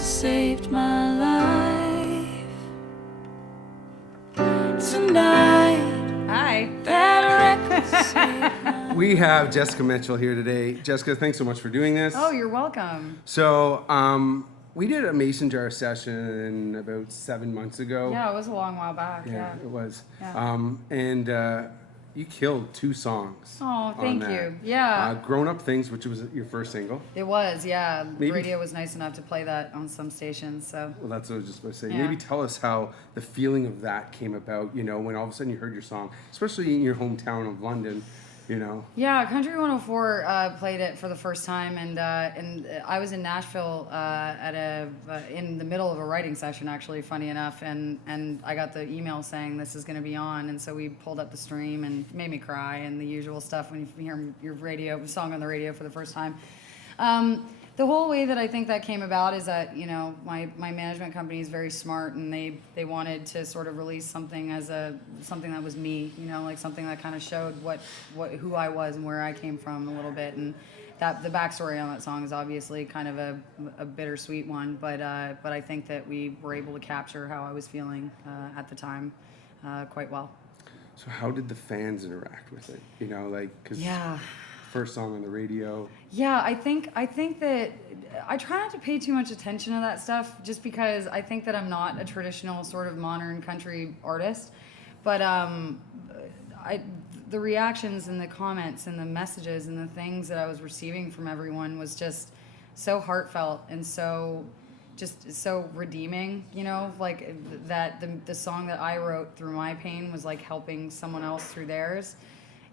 saved my life. Tonight, Hi. that record saved my We have Jessica Mitchell here today. Jessica, thanks so much for doing this. Oh, you're welcome. So, we did a mason jar session about 7 months ago. Yeah, it was a long while back. Yeah. It was. Yeah. And you killed 2 songs. Oh, thank on that. you. Yeah. Grown Up Things, which was your first single. It was, yeah. Maybe- Radio was nice enough to play that on some stations, so. Well, that's what I was just about to say. Yeah. Maybe tell us how the feeling of that came about, when all of a sudden you heard your song, especially in your hometown of London, Yeah, Country 104 played it for the first time, and I was in Nashville in the middle of a writing session, actually, funny enough, and I got the email saying this is going to be on, and so we pulled up the stream and it made me cry and the usual stuff when you hear your song on the radio for the first time. The whole way that I think that came about is that, my management company is very smart, and they wanted to sort of release something as something that was me, like something that kind of showed who I was and where I came from a little bit. And that the backstory on that song is obviously kind of a bittersweet one, but I think that we were able to capture how I was feeling at the time quite well. So how did the fans interact with it? Because Yeah. first song on the radio. Yeah, I think that I try not to pay too much attention to that stuff, just because I think that I'm not a traditional sort of modern country artist. But the reactions and the comments and the messages and the things that I was receiving from everyone was just so heartfelt and so redeeming, like that the song that I wrote through my pain was like helping someone else through theirs.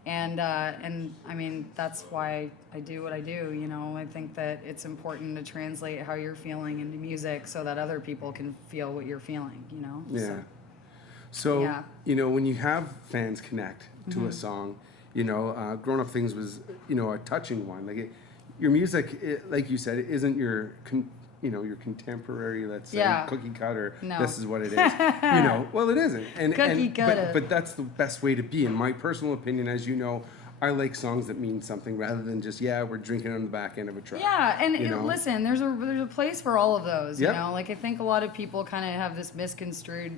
And I mean, that's why I do what I do, I think that it's important to translate how you're feeling into music so that other people can feel what you're feeling, Yeah. So, Yeah. when you have fans connect to Mm-hmm. a song, Grown Up Things was, a touching one. Your music, like you said, it isn't your contemporary, let's say, Yeah. cookie cutter. No. This is what it is. Well, it isn't. Cookie cutter. But that's the best way to be. In my personal opinion, as you know, I like songs that mean something rather than just, we're drinking on the back end of a truck. Yeah, and listen, there's a place for all of those, Yep. Like I think a lot of people kind of have this misconstrued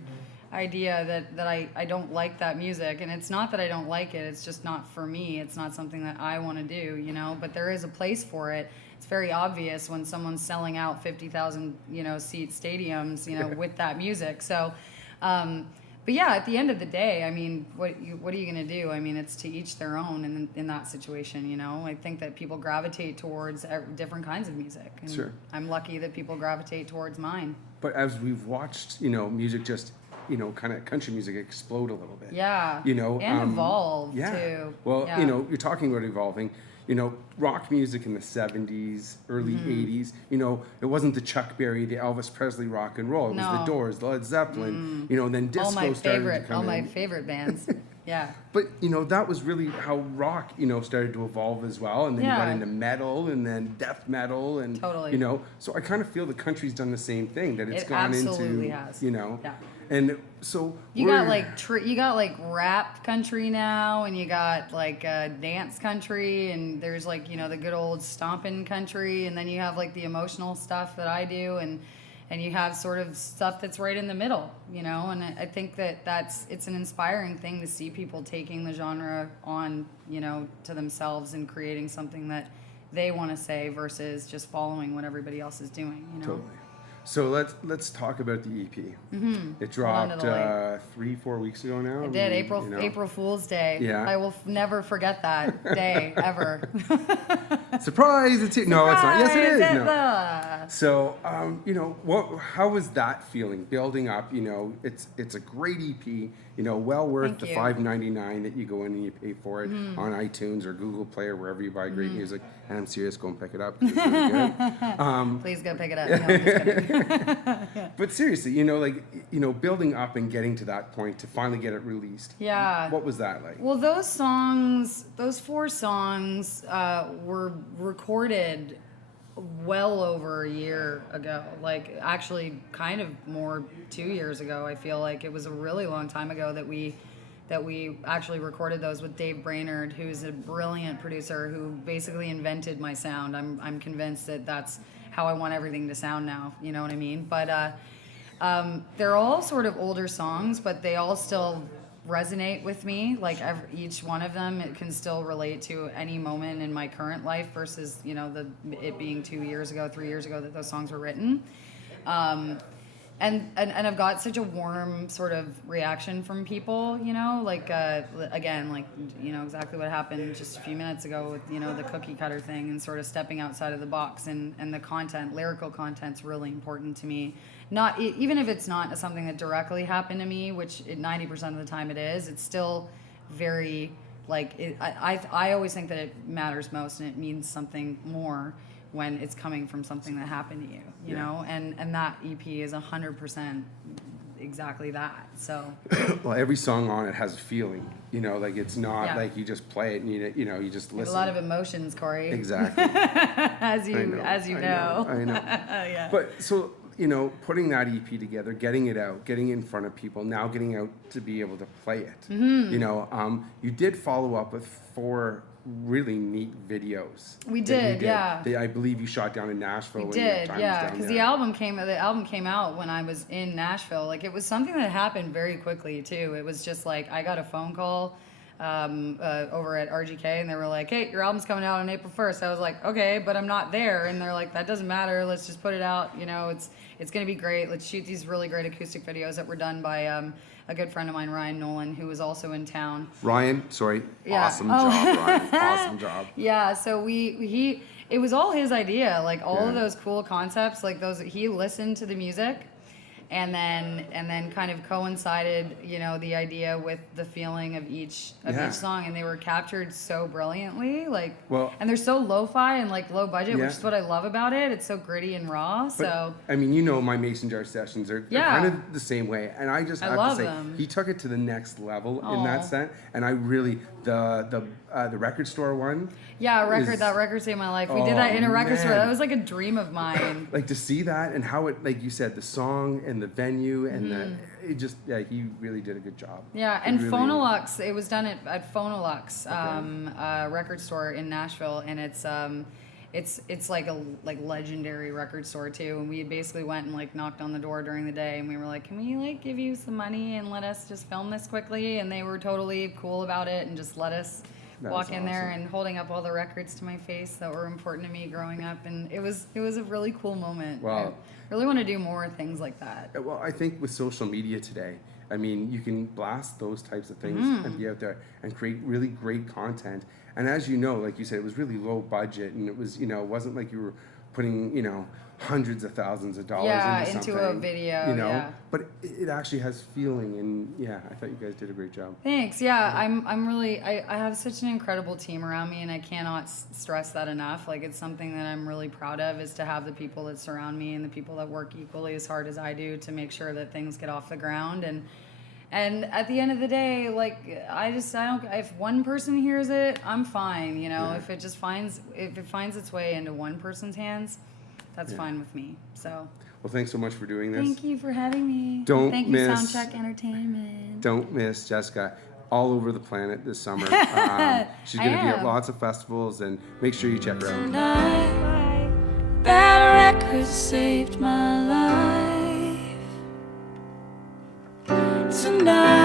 idea that I don't like that music, and it's not that I don't like it, it's just not for me. It's not something that I want to do, but there is a place for it. It's very obvious when someone's selling out 50,000, seat stadiums, with that music. So, but yeah, at the end of the day, I mean, what are you going to do? I mean, it's to each their own in that situation, I think that people gravitate towards different kinds of music. And Sure. I'm lucky that people gravitate towards mine. But as we've watched, music just, kind of country music explode a little bit. Yeah. And evolve, too. Well, Yeah. you're talking about evolving. Rock music in the 70s, early Mm-hmm. 80s, it wasn't the Chuck Berry, the Elvis Presley rock and roll. It was the No. Doors, the Led Zeppelin, then disco started to come all my in. favorite bands. Yeah. But, that was really how rock, started to evolve as well. And then you got Yeah. into metal and then death metal and, Totally. So I kind of feel the country's done the same thing, that it's It gone absolutely into, has. Yeah. And so You got like rap country now, and you got like dance country, and there's like the good old stomping country, and then you have like the emotional stuff that I do, and you have sort of stuff that's right in the middle, and I think that it's an inspiring thing to see people taking the genre on, to themselves and creating something that they want to say versus just following what everybody else is doing, Totally. So let's talk about the EP. Mm-hmm. It dropped 3-4 weeks ago now. It did. April Fool's Day. Yeah. I will never forget that day ever. Surprise! It's here. No, it's not. Yes, it is. Surprise! No. So, how was that feeling building up? It's a great EP. Well worth Thank the you. $5.99 that you go in and you pay for it on iTunes or Google Play or wherever you buy great music. And I'm serious, go and pick it up. It's really good. Please go pick it up. No, I'm just kidding. But seriously, building up and getting to that point to finally get it released. Yeah. What was that like? Well, those 4 songs were recorded well over a year ago. Like, actually, kind of more 2 years ago. I feel like it was a really long time ago that we that we actually recorded those with Dave Brainerd, who's a brilliant producer who basically invented my sound. I'm convinced that that's how I want everything to sound now. You know what I mean? But they're all sort of older songs, but they all still resonate with me. Like each one of them, it can still relate to any moment in my current life versus, you know, it being 2 years ago, 3 years ago that those songs were written. And I've got such a warm sort of reaction from people, you know, like, again, like, you know, exactly what happened just a few minutes ago with, you know, the cookie cutter thing and sort of stepping outside of the box, and the content, lyrical content's really important to me. Not, even if it's not something that directly happened to me, which 90% of the time it is, it's still very, like, I always think that it matters most and it means something more when it's coming from something that happened to you, you know? And that EP is 100% exactly that, so. Well, every song on it has a feeling, you know, like it's not like you just play it and you know, you just listen. A lot of emotions, Corey. Exactly. as you know. I know. Yeah. But so, you know, putting that EP together, getting it out, getting it in front of people, now getting out to be able to play it. Mm-hmm. You know, you did follow up with 4 really neat videos. We did, yeah. I believe you shot down in Nashville. We did, yeah, because the album came out when I was in Nashville. Like, it was something that happened very quickly too. It was just like I got a phone call over at RGK, and they were like, "Hey, your album's coming out on April 1st." I was like, "Okay, but I'm not there." And they're like, "That doesn't matter. Let's just put it out. You know, it's gonna be great. Let's shoot these really great acoustic videos that were done by a good friend of mine, Ryan Nolan, who was also in town." Ryan, sorry, Yeah. awesome job, Ryan, awesome job. Yeah, so it was all his idea, like all of those cool concepts, like those, he listened to the music, and then kind of coincided, you know, the idea with the feeling of each song, and they were captured so brilliantly, like, and they're so lo-fi and like low budget, which is what I love about it. It's so gritty and raw. But, so I mean, you know, my Mason Jar sessions they're kind of the same way, and I just have to say them. he took it to the next level in that sense, and I really the record store one. Yeah, that record saved my life. We did that in a record store. That was like a dream of mine. Like to see that and how it, like you said, the song and the venue and it just, he really did a good job. Yeah, and really, Fauna Lux, it was done at Fauna Lux, record store in Nashville, and it's like a legendary record store too. And we basically went and like knocked on the door during the day, and we were like, "Can we like give you some money and let us just film this quickly?" And they were totally cool about it and just let us walk in there and holding up all the records to my face that were important to me growing up, and it was a really cool moment. Wow. I really want to do more things like that. Well, I think with social media today, I mean, you can blast those types of things and be out there and create really great content. And as you know, like you said, it was really low budget, and it was, you know, it wasn't like you were putting, you know, hundreds of thousands of dollars into something, a video, you know, but it actually has feeling, and I thought you guys did a great job. Thanks. Yeah, I'm really, I have such an incredible team around me, and I cannot stress that enough. Like, it's something that I'm really proud of, is to have the people that surround me and the people that work equally as hard as I do to make sure that things get off the ground. And at the end of the day, like, I don't, if one person hears it, I'm fine, you know. If it finds its way into one person's hands, that's fine with me. So. Well, thanks so much for doing this. Thank you for having me. Thank you, Soundcheck Entertainment. Don't miss Jessica all over the planet this summer. She's going to be at lots of festivals, and make sure you check her out. Tonight, that record saved my life. Tonight.